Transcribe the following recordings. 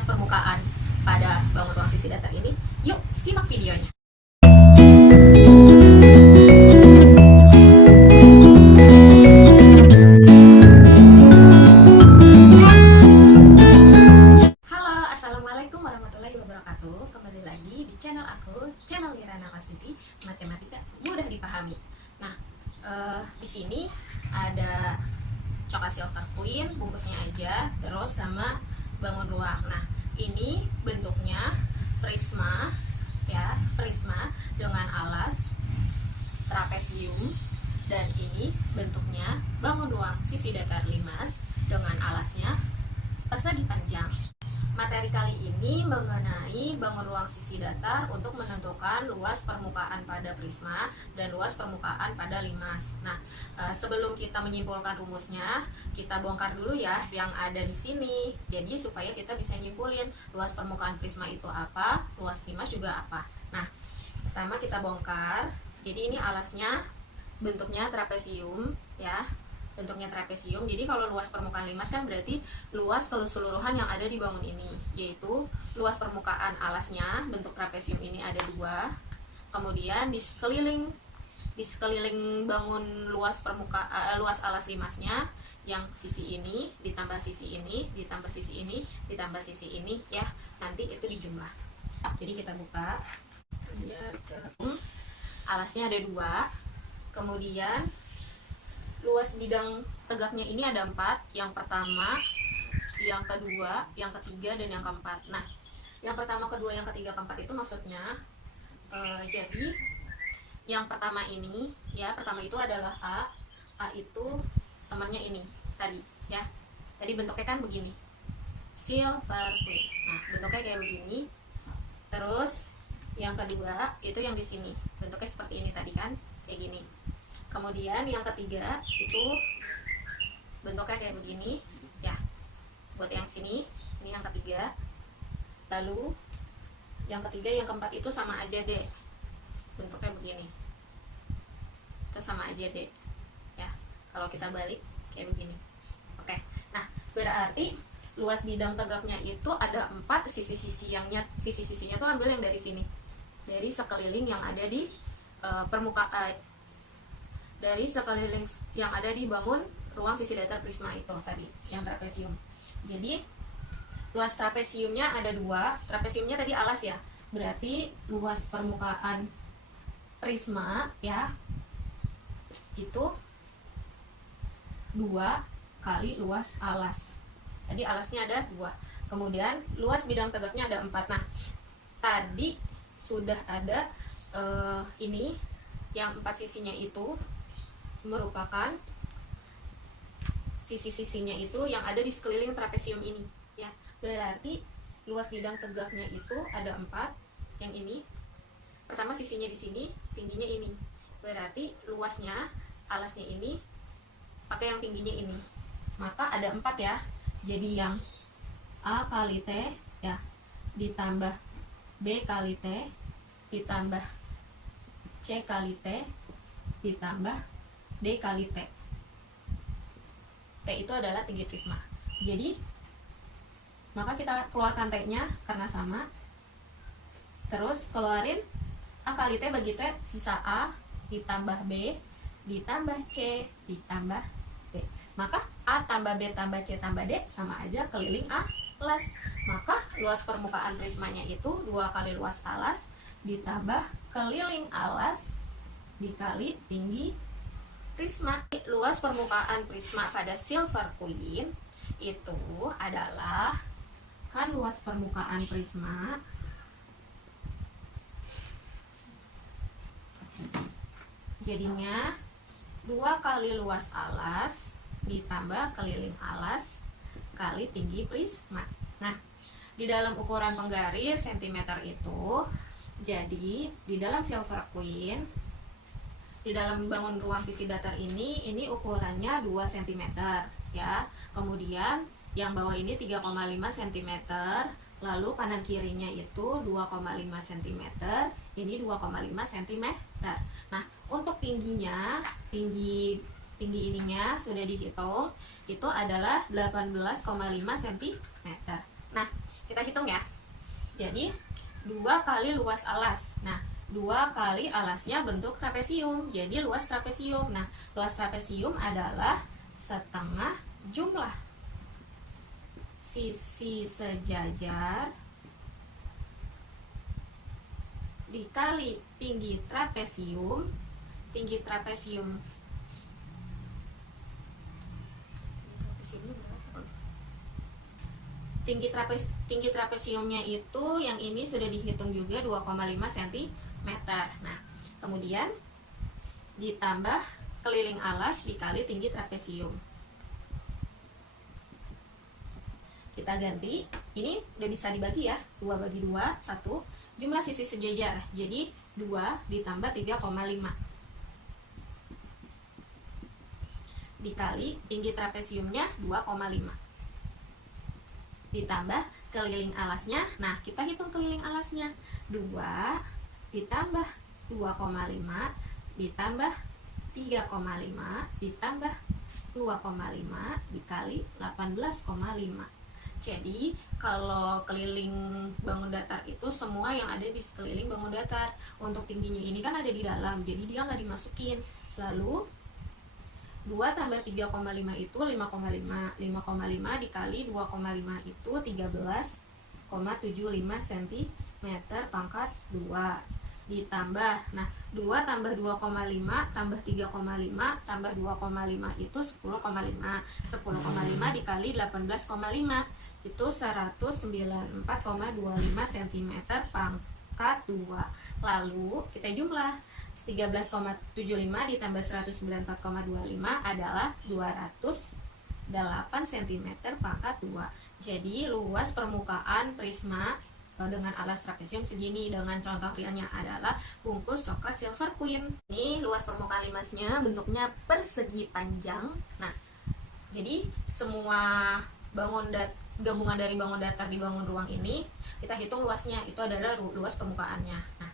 luas permukaan pada bangun ruang sisi datar ini? Yuk simak videonya. Halo, assalamualaikum warahmatullahi wabarakatuh. Kembali lagi di channel aku, channel Irana Kastiti, matematika mudah dipahami. Nah, di sini ada coklat silver queen, bungkusnya aja, terus sama bangun ruang. Nah, ini bentuknya prisma, ya, prisma dengan alas trapesium, dan ini bentuknya bangun ruang sisi datar limas dengan alasnya persegi panjang. Materi kali ini mengenai bangun ruang sisi datar untuk menentukan luas permukaan pada prisma dan luas permukaan pada limas. Nah, sebelum kita menyimpulkan rumusnya, kita bongkar dulu ya yang ada di sini. Jadi supaya kita bisa nyimpulin luas permukaan prisma itu apa, luas limas juga apa. Nah, pertama kita bongkar. Jadi ini alasnya bentuknya trapesium, ya. Bentuknya trapesium. Jadi kalau luas permukaan limas kan berarti luas keseluruhan yang ada di bangun ini, yaitu luas permukaan alasnya bentuk trapesium ini ada 2. Kemudian di sekeliling bangun luas luas alas limasnya yang sisi ini ditambah sisi ini ditambah sisi ini ditambah sisi ini, ya, nanti itu dijumlah. Jadi kita buka. Alasnya ada 2. Kemudian luas bidang tegaknya ini ada 4. Yang pertama, yang kedua, yang ketiga, dan yang keempat. Nah, yang pertama, kedua, yang ketiga, keempat itu maksudnya jadi yang pertama ini, ya, pertama itu adalah A itu temannya ini tadi, ya. Tadi bentuknya kan begini, silver queen. Nah, bentuknya kayak begini. Terus yang kedua itu yang di sini, bentuknya seperti ini tadi kan, kayak gini. Kemudian yang ketiga itu bentuknya kayak begini, ya. Buat yang sini, ini yang ketiga. Lalu yang ketiga, yang keempat itu sama aja deh, bentuknya begini. Itu sama aja deh, ya. Kalau kita balik kayak begini. Oke. Nah, berarti luas bidang tegaknya itu ada 4. Sisi-sisinya tuh ambil yang dari sini, dari sekeliling yang ada di permukaan, dari sekeliling yang ada di bangun ruang sisi datar prisma itu tadi, yang trapesium. Jadi luas trapesiumnya ada 2. Trapesiumnya tadi alas, ya, berarti luas permukaan prisma, ya, itu 2 kali luas alas. Tadi alasnya ada 2. Kemudian luas bidang tegaknya ada 4. Nah, tadi sudah ada ini yang 4 sisinya itu merupakan sisi-sisinya itu yang ada di sekeliling trapesium ini, ya. Berarti luas bidang tegaknya itu ada 4. Yang ini pertama sisinya di sini, tingginya ini. Berarti luasnya alasnya ini pakai yang tingginya ini. Maka ada 4, ya. Jadi yang A kali T, ya, ditambah B kali T, ditambah C kali T, ditambah D kali T. T itu adalah tinggi prisma. Jadi maka kita keluarkan T-nya karena sama. Terus keluarin A kali T bagi T, sisa A ditambah B ditambah C ditambah D. Maka A tambah B tambah C tambah D sama aja keliling alas. Maka luas permukaan prismanya itu 2 kali luas alas ditambah keliling alas dikali tinggi prisma. Luas permukaan prisma pada silver queen itu adalah, kan luas permukaan prisma jadinya 2 kali luas alas ditambah keliling alas kali tinggi prisma. Nah, di dalam ukuran penggaris cm itu, jadi di dalam silver queen, di dalam bangun ruang sisi datar ini ukurannya 2 cm, ya. Kemudian yang bawah ini 3,5 cm, lalu kanan kirinya itu 2,5 cm, ini 2,5 cm. Nah, untuk tingginya, tinggi ininya sudah dihitung, itu adalah 18,5 cm. Nah, Kita hitung ya. Jadi 2 kali luas alas. Nah, 2 kali alasnya bentuk trapesium. Jadi luas trapesium. Nah, luas trapesium adalah setengah jumlah sisi sejajar dikali tinggi trapesium. Tinggi trapesium tinggi trapesiumnya itu yang ini sudah dihitung juga 2,5 cm. Nah, kemudian ditambah keliling alas dikali tinggi trapesium. Kita ganti, ini udah bisa dibagi ya, 2 bagi 2, 1. Jumlah sisi sejajar, jadi 2 ditambah 3,5 dikali tinggi trapesiumnya 2,5 ditambah keliling alasnya. Nah, kita hitung keliling alasnya, 2 ditambah 2,5 ditambah 3,5 ditambah 2,5 dikali 18,5. Jadi kalau keliling bangun datar itu semua yang ada di sekeliling bangun datar. Untuk tingginya ini kan ada di dalam, jadi dia nggak dimasukin. Lalu 2 tambah 3,5 itu 5,5. 5,5 dikali 2,5 itu 13,75 cm pangkat 2 ditambah, nah 2 tambah 2,5 tambah 3,5 tambah 2,5 itu 10,5. 10,5 dikali 18,5 itu 194,25 cm pangkat 2. Lalu kita jumlah, 13,75 ditambah 194,25 adalah 208 cm pangkat 2. Jadi luas permukaan prisma dengan alas trapesium segini. Dengan contoh realnya adalah bungkus coklat Silver Queen. Ini luas permukaan limasnya bentuknya persegi panjang. Nah, jadi semua gabungan dari bangun datar di bangun ruang ini kita hitung luasnya, itu adalah luas permukaannya. Nah,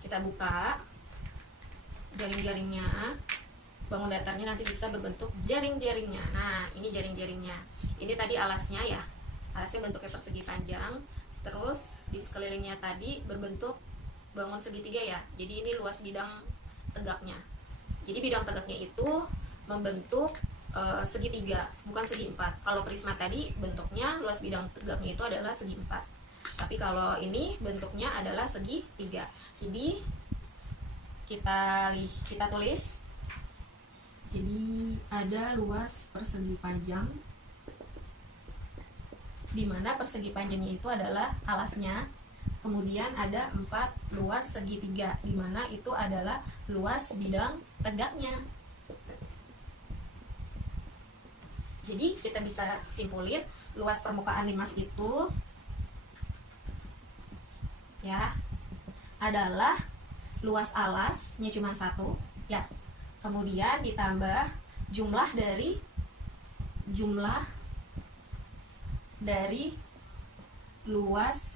kita buka jaring-jaringnya. Bangun datarnya nanti bisa berbentuk jaring-jaringnya. Nah, ini jaring-jaringnya. Ini tadi alasnya ya, alasnya bentuknya persegi panjang. Terus di sekelilingnya tadi berbentuk bangun segitiga ya. Jadi ini luas bidang tegaknya. Jadi bidang tegaknya itu membentuk segitiga, bukan segi empat. Kalau prisma tadi bentuknya luas bidang tegaknya itu adalah segi empat. Tapi kalau ini bentuknya adalah segitiga. Jadi kita tulis. Jadi ada luas persegi panjang, di mana persegi panjangnya itu adalah alasnya. Kemudian ada 4 luas segitiga, di mana itu adalah luas bidang tegaknya. Jadi kita bisa simpulin luas permukaan limas itu ya adalah luas alasnya cuma 1 ya. Kemudian ditambah jumlah dari luas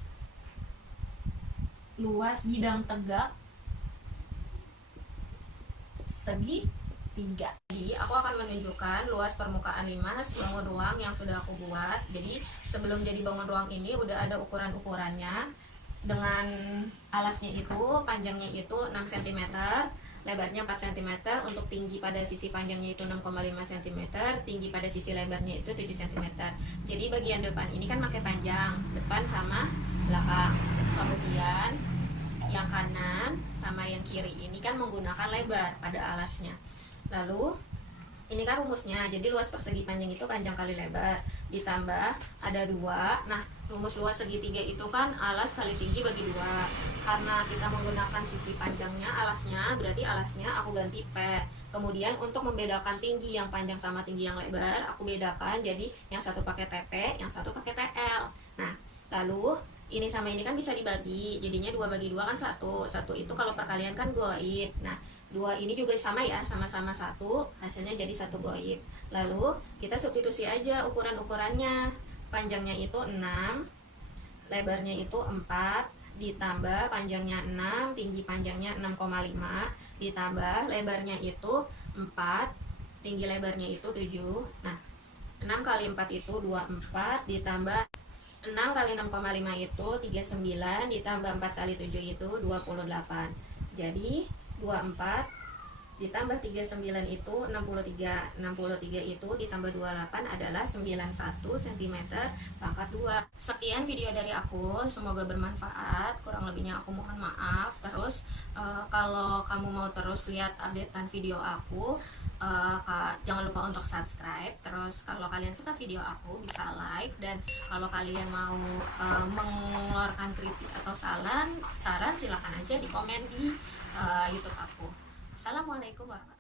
bidang tegak segitiga. Jadi aku akan menunjukkan luas permukaan limas bangun ruang yang sudah aku buat. Jadi sebelum jadi bangun ruang ini udah ada ukurannya. Dengan alasnya itu, panjangnya itu 6 cm, lebarnya 4 cm, untuk tinggi pada sisi panjangnya itu 6,5 cm, tinggi pada sisi lebarnya itu 7 cm. Jadi bagian depan ini kan pakai panjang, depan sama belakang. Kemudian yang kanan sama yang kiri ini kan menggunakan lebar pada alasnya. Lalu ini kan rumusnya, jadi luas persegi panjang itu panjang kali lebar, ditambah ada 2. Nah, rumus luas segitiga itu kan alas kali tinggi bagi 2. Karena kita menggunakan sisi panjangnya alasnya, berarti alasnya aku ganti P. Kemudian untuk membedakan tinggi yang panjang sama tinggi yang lebar, aku bedakan jadi yang satu pakai TP, yang satu pakai TL. Nah, lalu ini sama ini kan bisa dibagi, jadinya 2 bagi 2 kan 1. 1 itu kalau perkalian kan goib. Nah, 2 ini juga sama ya, sama-sama 1, hasilnya jadi 1 goib. Lalu kita substitusi aja ukuran-ukurannya. Panjangnya itu 6, lebarnya itu 4, ditambah panjangnya 6, tinggi panjangnya 6,5, ditambah lebarnya itu 4, tinggi lebarnya itu 7. Nah, 6 kali 4 itu 24, ditambah 6 kali 6,5 itu 39, ditambah 4 kali 7 itu 28. Jadi 24 ditambah 39 itu 63. 63 itu ditambah 28 adalah 91 cm pangkat 2. Sekian video dari aku, semoga bermanfaat. Kurang lebihnya aku mohon maaf. Terus kalau kamu mau terus lihat updatean video aku, jangan lupa untuk subscribe. Terus kalau kalian suka video aku bisa like, dan kalau kalian mau mengeluarkan kritik atau saran silahkan aja di komen di YouTube aku. Assalamualaikum warahmatullahi wabarakatuh.